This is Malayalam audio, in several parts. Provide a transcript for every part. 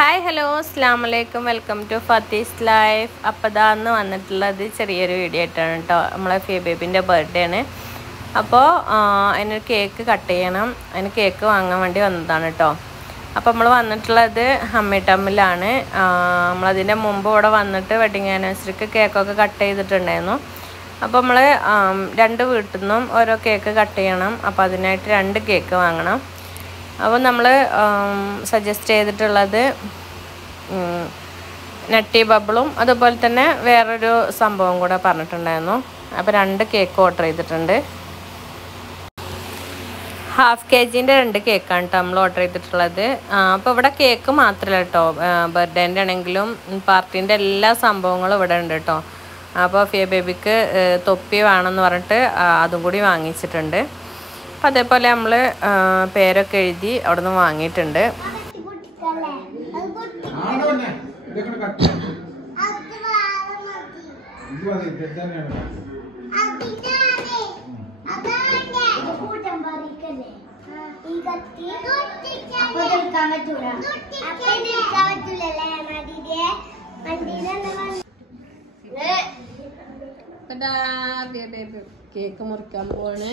ഹായ് ഹലോ അസ്സലാമു അലൈക്കും വെൽക്കം ടു ഫത്തീസ് ലൈഫ്. അപ്പോൾ ഇതാന്ന് വന്നിട്ടുള്ളത് ചെറിയൊരു വീഡിയോ ആയിട്ടാണ് കേട്ടോ. നമ്മളെ ബേബിൻ്റെ ബർത്ത്ഡേ ആണ്. അപ്പോൾ അതിനൊരു കേക്ക് കട്ട് ചെയ്യണം. അതിന് കേക്ക് വാങ്ങാൻ വേണ്ടി വന്നതാണ് കേട്ടോ. അപ്പോൾ നമ്മൾ വന്നിട്ടുള്ളത് ഹമ്മിട്ടമ്മിലാണ്. നമ്മളതിൻ്റെ മുമ്പ് ഇവിടെ വന്നിട്ട് വെഡിങ് ആനിവേഴ്സറിക്ക് കേക്കൊക്കെ കട്ട് ചെയ്തിട്ടുണ്ടായിരുന്നു. അപ്പോൾ നമ്മൾ രണ്ട് വീട്ടിൽ നിന്നും ഓരോ കേക്ക് കട്ട് ചെയ്യണം. അപ്പോൾ അതിനായിട്ട് 2 കേക്ക് വാങ്ങണം. അപ്പോൾ നമ്മൾ സജസ്റ്റ് ചെയ്തിട്ടുള്ളത് നട്ടി ബബിളും അതുപോലെ തന്നെ വേറൊരു സംഭവം കൂടെ പറഞ്ഞിട്ടുണ്ടായിരുന്നു. അപ്പോൾ 2 കേക്ക് ഓർഡർ ചെയ്തിട്ടുണ്ട്. ½ kg 2 കേക്കാണ് കേട്ടോ നമ്മൾ ഓർഡർ ചെയ്തിട്ടുള്ളത്. അപ്പോൾ ഇവിടെ കേക്ക് മാത്രമല്ല കേട്ടോ, ബർത്ത്ഡേൻ്റെ ആണെങ്കിലും പാർട്ടീൻ്റെ എല്ലാ സംഭവങ്ങളും ഇവിടെ ഉണ്ട് കേട്ടോ. അപ്പോൾ ബേബിക്ക് തൊപ്പി വേണമെന്ന് പറഞ്ഞിട്ട് അതും കൂടി വാങ്ങിച്ചിട്ടുണ്ട്. അപ്പം അതേപോലെ നമ്മൾ പേരൊക്കെ എഴുതി അവിടെ നിന്ന് വാങ്ങിയിട്ടുണ്ട്. കേക്ക് മുറിക്കാൻ പോവാണ്.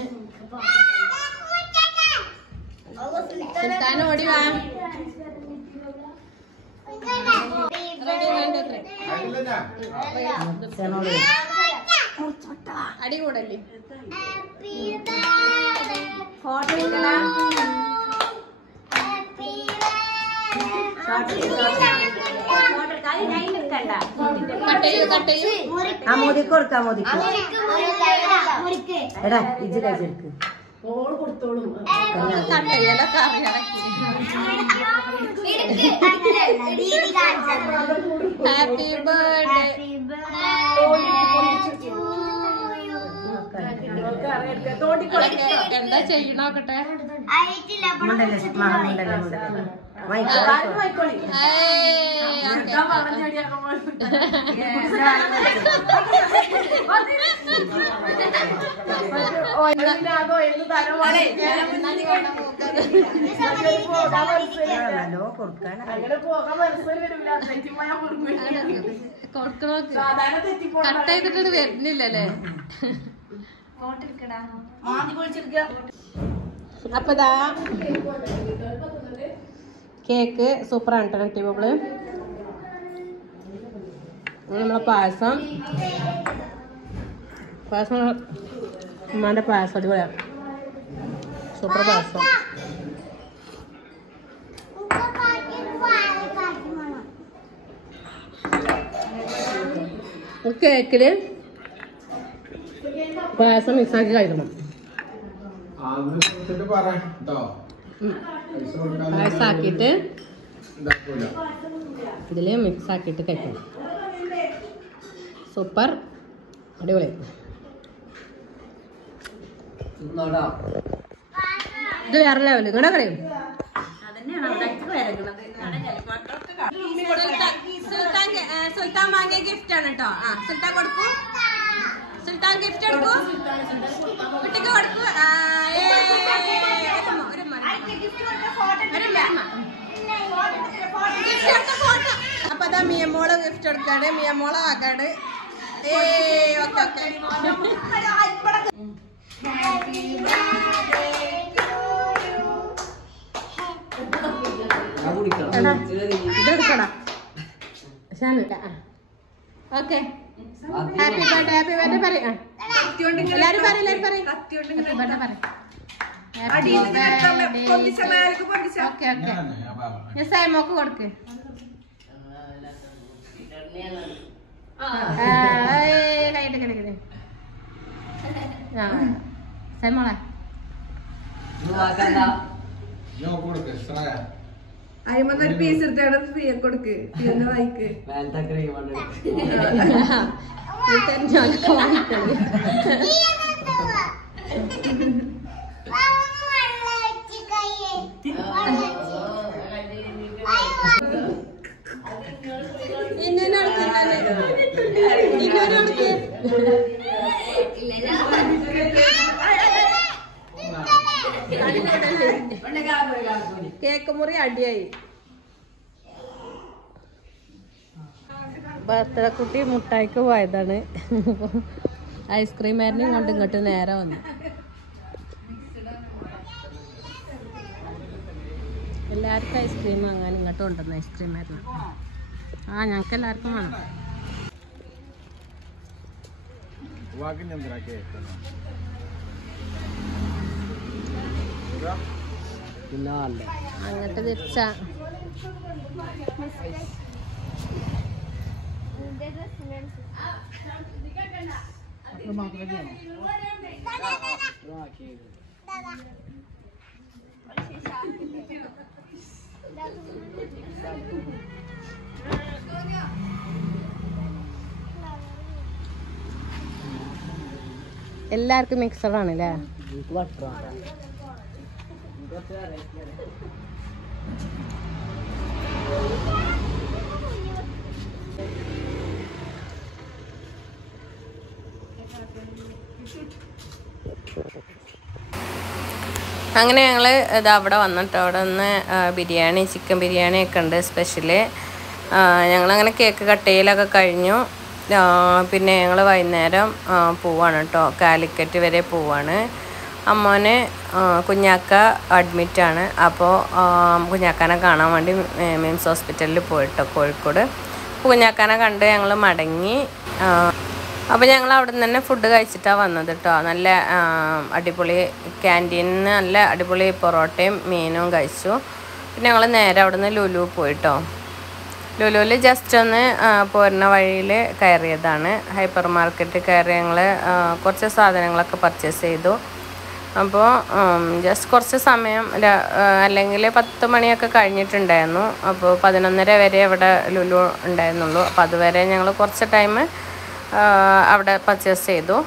ഓടി വാ. അടി കൂടല്ലേ ഫോട്ടോ ഹാപ്പി ബർത്ത്ഡേ. എന്താ ചെയ്യണോക്കട്ടെ. കട്ട് ചെയ്തിട്ട് വരുന്നില്ലല്ലേ. അപ്പൊ ഇതാ കേക്ക് സൂപ്പറാണ് കേട്ടോ. നട്ടി ബബിള് നമ്മളെ പായസം ഉമ്മാൻ്റെ പായസം അടിപൊളിയാണ്. സൂപ്പർ പായസം. കേക്കില് പായസം മിക്സാക്കി കഴിക്കണം. പായസാക്കിയിട്ട് ഇതില് മിക്സ് ആക്കിയിട്ട് കഴിക്കണം. സൂപ്പർ അടിപൊളി. ഇത് വേറെ ലെവല്. ഇങ്ങോട്ട് കളയും. സുൽത്താൻ വാങ്ങിയ ഗിഫ്റ്റ് ആണ് കേട്ടോ. സുൽത്താൻ കൊടുക്കൂ. സുൽത്താൻ ഗിഫ്റ്റ് എടുക്കൂ. കുട്ടിക്ക് കൊടുക്കൂ. അപ്പൊ അതാ മിയമോള് ഗിഫ്റ്റ് എടുക്കാണ്. മിയമോളെ ആക്കാണ്. Okay okay. ഇതെടുക്കടാ. Okay. Happy birthday. Happy birthday പറയാം. എല്ലാരും പറയും. എല്ലാരും പറയും. Okay okay. സൈമോക്ക് കൊടുക്ക്. കൈയിട്ട് കിടക്കണേ. സൈമോളെ അയിമൊന്നൊരു പീസ് എടുത്തോടെ ഫ്രീ കൊടുക്ക്. വായിക്ക് തെരഞ്ഞോലൊക്കെ വാങ്ങിക്കളി. കേക്ക് മുറി അടിയായി. ബർത്ത്ഡേ കുട്ടി മുട്ടായിക്ക് പോയതാണ്. ഐസ്ക്രീമാരനെയും കൊണ്ട് ഇങ്ങോട്ട് നേരെ വന്നു. എല്ലാവർക്കും ഐസ്ക്രീം വാങ്ങാൻ ഇങ്ങോട്ട് കൊണ്ടുവന്നു ഐസ്ക്രീമാരന്. ഞങ്ങൾക്ക് എല്ലാവർക്കും വേണം. അങ്ങോട്ട് തിരിച്ച എല്ലാവർക്കും മിക്സഡ് ആണല്ലേ. അങ്ങനെ ഞങ്ങൾ ഇത് അവിടെ വന്നിട്ട് അവിടെ നിന്ന് ബിരിയാണി, ചിക്കൻ ബിരിയാണി ഒക്കെ ഉണ്ട് സ്പെഷ്യല്. ഞങ്ങളങ്ങനെ കേക്ക് കട്ട് ചെയ്യലൊക്കെ കഴിഞ്ഞു. പിന്നെ ഞങ്ങൾ വൈകുന്നേരം പോവാണ് കേട്ടോ, കാലിക്കറ്റ് വരെ പോവാണ്. അമ്മോന് കുഞ്ഞാക്ക അഡ്മിറ്റാണ്. അപ്പോൾ കുഞ്ഞാക്കാനെ കാണാൻ വേണ്ടി മിംസ് ഹോസ്പിറ്റലിൽ പോയിട്ടോ കോഴിക്കോട്. കുഞ്ഞാക്കാനെ കണ്ട് ഞങ്ങൾ മടങ്ങി. അപ്പോൾ ഞങ്ങൾ അവിടെ നിന്ന് തന്നെ ഫുഡ് കഴിച്ചിട്ടാണ് വന്നത് കേട്ടോ. നല്ല അടിപൊളി ക്യാൻറ്റീനിൽ നിന്ന് നല്ല അടിപൊളി പൊറോട്ടയും മീനും കഴിച്ചു. പിന്നെ ഞങ്ങൾ നേരെ അവിടെ നിന്ന് ലുലു പോയിട്ടോ. ലുലുവിൽ ജസ്റ്റ് ഒന്ന് പോരുന്ന വഴിയിൽ കയറിയതാണ്. ഹൈപ്പർ മാർക്കറ്റ് കയറി ഞങ്ങൾ കുറച്ച് സാധനങ്ങളൊക്കെ പർച്ചേസ് ചെയ്തു. അപ്പോൾ ജസ്റ്റ് കുറച്ച് സമയം, അല്ലെങ്കിൽ 10 മണിയൊക്കെ കഴിഞ്ഞിട്ടുണ്ടായിരുന്നു. അപ്പോൾ 11:30 വരെ അവിടെ ലുലു ഉണ്ടായിരുന്നുള്ളൂ. അപ്പോൾ അതുവരെ ഞങ്ങൾ കുറച്ച് ടൈം അവിടെ പർച്ചേസ് ചെയ്തു.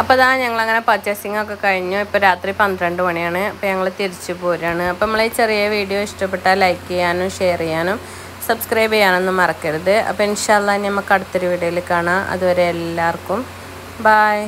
അപ്പോൾ അതാ ഞങ്ങളങ്ങനെ പർച്ചേസിങ് ഒക്കെ കഴിഞ്ഞു. ഇപ്പോൾ രാത്രി 12 മണിയാണ്. അപ്പോൾ ഞങ്ങൾ തിരിച്ചു പോരുകയാണ്. അപ്പോൾ നമ്മളെ ഈ ചെറിയ വീഡിയോ ഇഷ്ടപ്പെട്ടാൽ ലൈക്ക് ചെയ്യാനും ഷെയർ ചെയ്യാനും സബ്സ്ക്രൈബ് ചെയ്യാനൊന്നും മറക്കരുത്. അപ്പോൾ ഇൻഷാ അല്ലാഹ് നമുക്ക് അടുത്തൊരു വീഡിയോയിൽ കാണാം. അതുവരെ എല്ലാവർക്കും ബൈ.